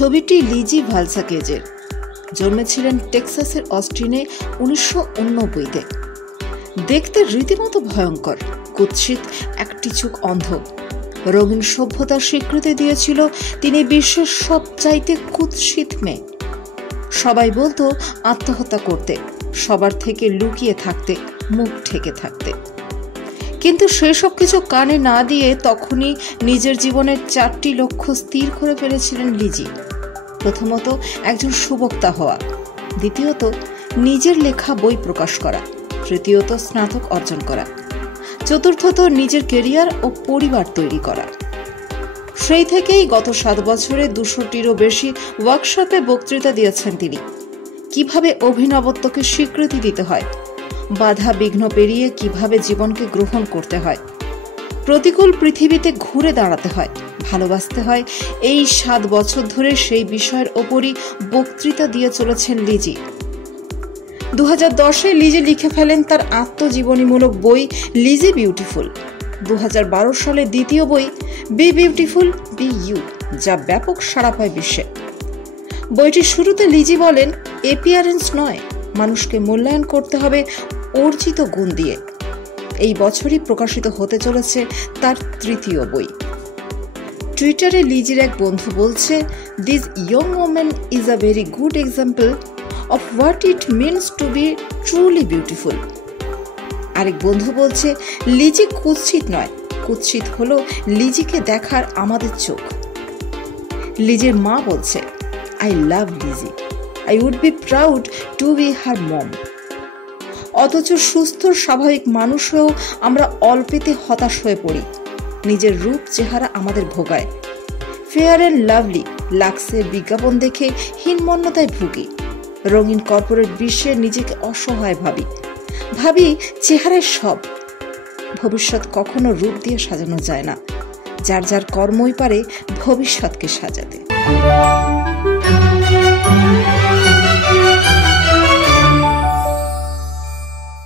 ছবিটি লিজি ভালসাকেজের। জন্মেছিলেন টেক্সাসের অস্টিনে 1989-তে। দেখতে রীতিমতো ভয়ঙ্কর, কুৎসিত, একটি চোখ অন্ধ। রঙিন সভ্যতার স্বীকৃতি দিয়েছিল তিনি বিশ্বের সবচাইতে কুৎসিত মেয়ে। সবাই বলতো আত্মহত্যা করতে, সবার থেকে লুকিয়ে থাকতে, মুখ ঢেকে থাকতে। কিন্তু সেসব কিছু কানে না দিয়ে তখনই নিজের জীবনের 4টি লক্ষ্য স্থির করে ফেলেছিলেন লিজি। প্রথমত, একজন সুবক্তা হওয়া। দ্বিতীয়ত, নিজের লেখা বই প্রকাশ করা। তৃতীয়ত, স্নাতক অর্জন করা। চতুর্থত, নিজের ক্যারিয়ার ও পরিবার তৈরি করা। সেই থেকেই গত 7 বছরে 200টিরও বেশি ওয়ার্কশপে বক্তৃতা দিয়েছেন তিনি। কিভাবে অভিনবত্বকে স্বীকৃতি দিতে হয়, বাধা বিঘ্ন পেরিয়ে কিভাবে জীবনকে গ্রহণ করতে হয়, প্রতিকূল পৃথিবীতে ঘুরে দাঁড়াতে হয়, ভালোবাসতে হয়, এই 7 বছর ধরে সেই বিষয়ের ওপরই বক্তৃতা দিয়ে চলেছেন লিজি। 2010-এ লিজি লিখে ফেলেন তার আত্মজীবনীমূলক বই লিজি বিউটিফুল। 2012 সালে দ্বিতীয় বই বি বিউটিফুল বি ইউ, যা ব্যাপক সাড়া পায় বিশ্বে। বইটির শুরুতে লিজি বলেন, এপিয়ারেন্স নয়, মানুষকে মূল্যায়ন করতে হবে অর্জিত গুণ দিয়ে। এই বছরই প্রকাশিত হতে চলেছে তার 3য় বই। টুইটারে লিজির এক বন্ধু বলছে, this young woman is a very good example of what it means to be truly beautiful. আরেক বন্ধু বলছে, লিজি কুৎসিত নয়, কুৎসিত হলো লিজিকে দেখার আমাদের চোখ। লিজির মা বলছে, I love Lizzie, I would be proud to be her mom. অথচ সুস্থ স্বাভাবিক মানুষ হয়েও আমরা অল্পেতে হতাশ হয়ে পড়ি। নিজের রূপ চেহারা আমাদের ভোগায়। ফেয়ার অ্যান্ড লাভলি লাক্সের বিজ্ঞাপন দেখে হীনমন্যতায় ভুগি। রঙিন কর্পোরেট বিশ্বে নিজেকে অসহায় ভাবি চেহারায় সব। ভবিষ্যৎ কখনো রূপ দিয়ে সাজানো যায় না, যার যার কর্মই পারে ভবিষ্যৎকে সাজাতে।